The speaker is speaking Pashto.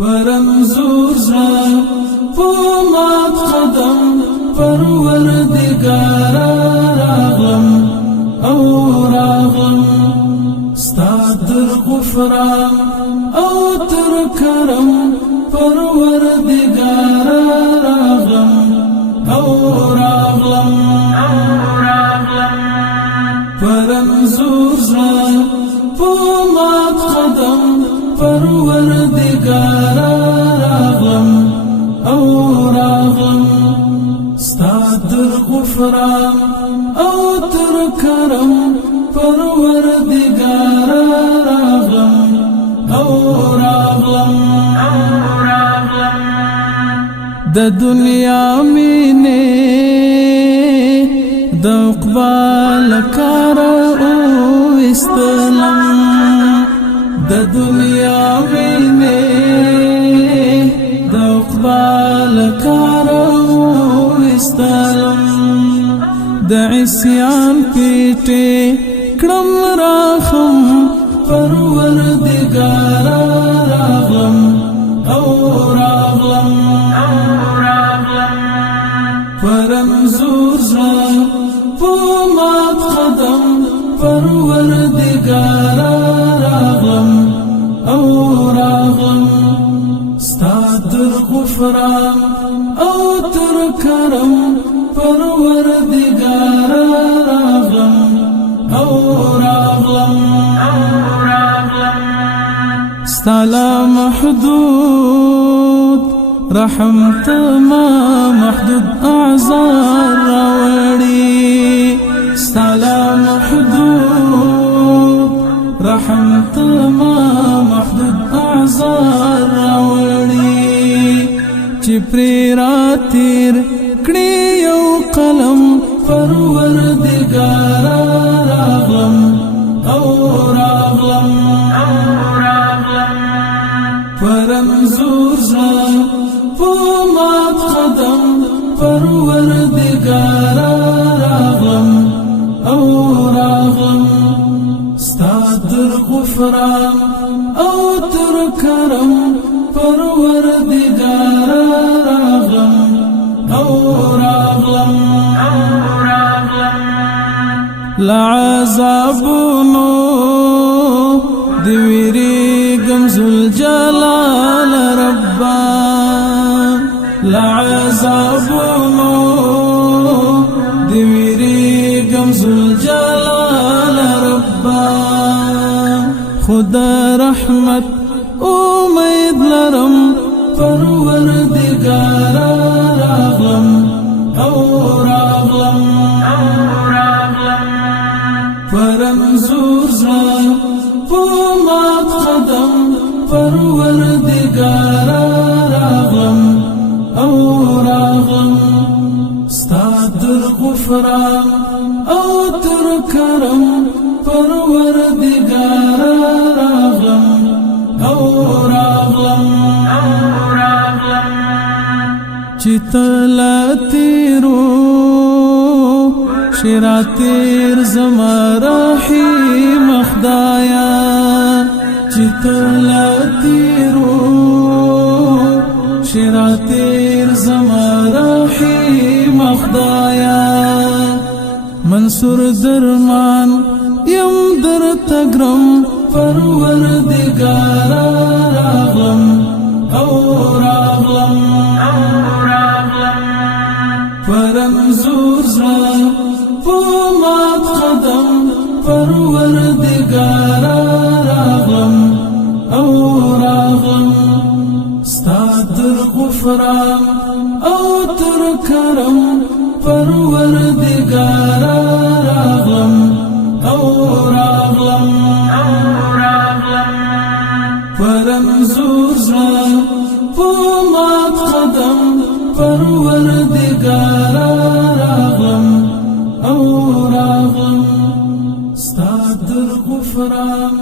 پرمزور زړه په مات قدم پروردګار راغلم او راغلم ستا تر غفران او تر کرم پروردګار راغلم او راغلم پرمزور زړه په مات قدم پروردګار راغلم او راغلم ستا تر غفران او تر کرم پروردګار راغلم او راغلم د دنیا مینه د اقبال کار او استلم د دنیا مینه د اقبال کار او استلم د عصیان پیټه کړم راخم پروردګار راغلم او راغلم پرمزور زړه په مات قدم پروردګار راغلم او راغلم ستا تر غفران او تر کرم پروردګار راغلم او راغلم ستا لا محدود رحمت ما محدود اعذار راوړي ستا لا محدود رحمت ما محدود اعذار راوړي چې پرې راتیر کړي یو قلم پروردګار راغلم او راغلم پرمزور زړه په مات قدم پروردګار راغلم او راغلم ستا تر غفران او تر کرم پروردګار راغلم او راغلم لعذابونو دی ویریږم ذوالجلال ربا لعذابونو دی ویریږم ذوالجلال ربا خدا رحمت امید لرم پروردګار راغلم او راغلم پرمزور زړه په مات قدم پروردګار راغلم او راغلم ستا تر غفران او تر کرم پروردګار راغلم او راغلم چې تلا تیرو شراتیر زما رحیم خدایا چې تلا تیرو شراتیر زما رحیم خدایا منصور درمان یم در تگرم پروردګار راغلم او راغلم پرمزور زړه په مات قدم پروردګار راغلم او راغلم ستا تر غفران او تر کرم پروردګار راغلم او راغلم پرمزور زړه په مات قدم پروردګار راغلم او راغلم ستا تر غفران